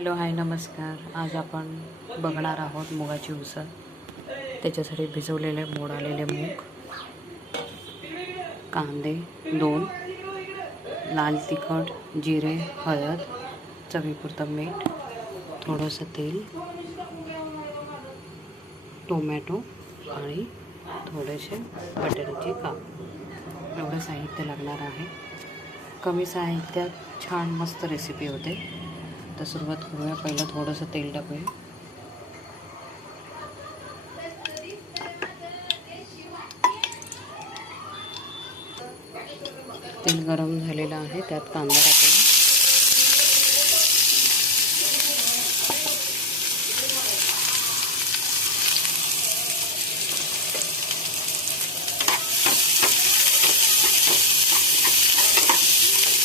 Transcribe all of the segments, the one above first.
Hello hi नमस्कार. आज आपण बघणार आहोत मुगाची उसळ. त्याच्यासाठी भिजवलेले मोड आलेले मूग, कांदे 2, लाल तिखट, जिरे, हळद, चवीपुरतं मीठ, थोडंसं तेल, टोमॅटो आणि थोडेसे बटाट्याचे काप. एवढं साहित्य लागणार आहे. कमी साहित्यात छान मस्त रेसिपी होते. तर सुरुवात करूया. पहिलं थोडंसं तेल टाकूया. तेल गरम झालेलं आहे. त्यात कांदा टाकूया.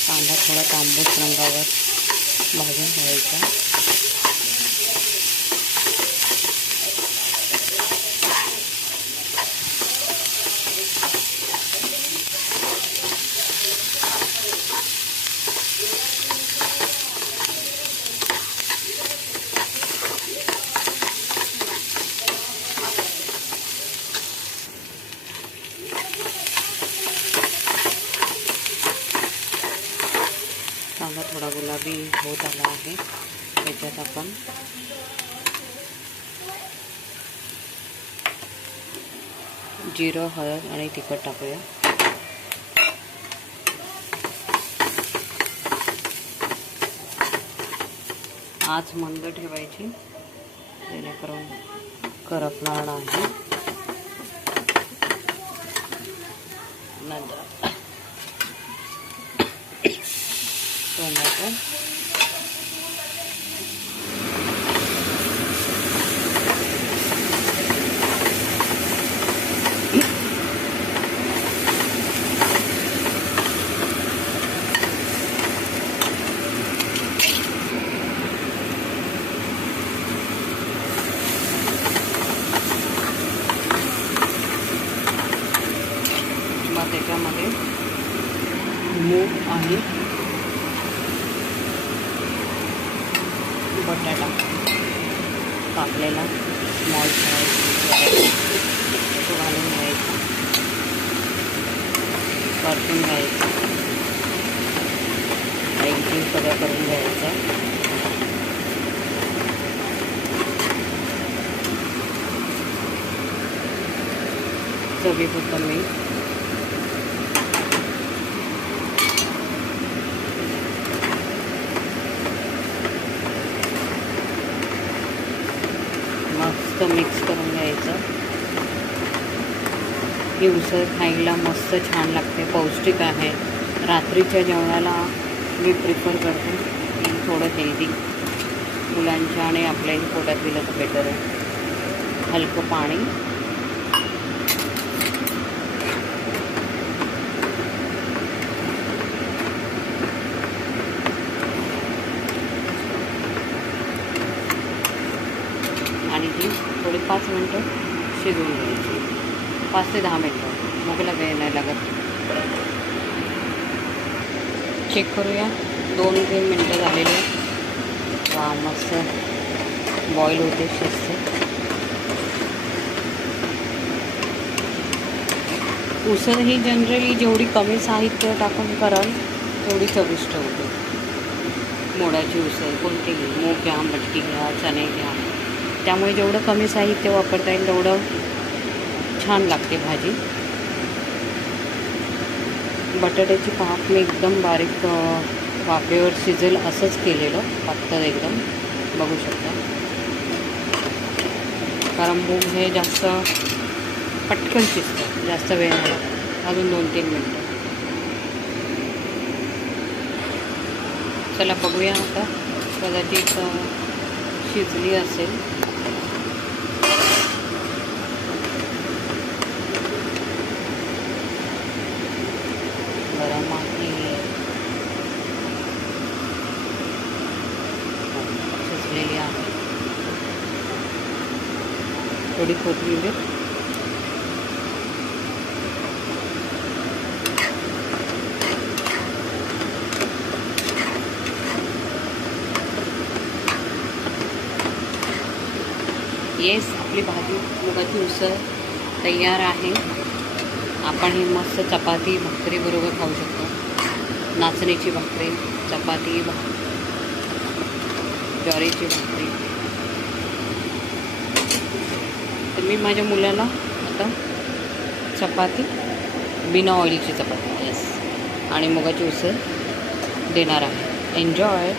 कांदा थोडा तांबूस रंगावर भाजून घ्यायचा. कांदा थोडा गुलाबी होत आला आहे. त्याच्यात आपण जिरं, हळद आणि तिखट टाकूया. आच मंद ठेवायची जेणेकरून करपणार नाही. नंतर टोमॅटो, मग त्याच्यामध्ये मूग आणि बटाटा कापलेला स्मॉल फ्राय तो घालून घ्यायचा. परतून घ्यायचा. एकजीव सगळं करून घ्यायचं. चवीपुरतं मीठ, मस्त मिक्स करून घ्यायचं. ही उसळ खायला मस्त छान लागते, पौष्टिक आहे. रात्रीच्या जेवणाला मी प्रिफर करते की थोडं हेल्दी, मुलांच्या आणि आपल्याही पोटात दिलं तर बेटर आहे. हलकं पाणी, आणि ती थोडी 5 मिनटं शिजवून घ्यायची. 5 ते 10 मिनटं, मुगाला वेळ नाही लागत. चेक करूया. 2-3 मिनटं झालेले. वा, मस्त बॉईल होते, शिजते. उसळ ही जनरली जेवढी कमी साहित्य टाकून कराल तेवढी चविष्ट होते. मोडाची उसळ कोणतीही, मूग घ्या, मटकी घ्या, चणे घ्या, त्यामुळे जेवढं कमी साहित्य वापरता येईल तेवढं छान लागते भाजी. बटाट्याची काप मी एकदम बारीक वाफेवर शिजेल असंच केलेलं, पातळ एकदम, बघू शकता. कारण मूग हे जास्त पटकन शिजतं, जास्त वेळ नाही लागत. अजून 2-3 मिनटं. चला बघूया आता. कदाचित शिजली असेल. गरम आहे, शिजलेली आहे. थोडी कोथिंबीर, येस, आपली भाजी मुगाची उसळ तयार आहे. आपण ही मस्त चपाती भाकरी बरोबर खाऊ शकतो. नाचणीची भाकरी, चपाती, ज्वारीची भाकरी. तर मी माझ्या मुलाला आता चपाती, बिना ऑइलची चपाती, येस, आणि मुगाची उसळ देणार आहे. एन्जॉय.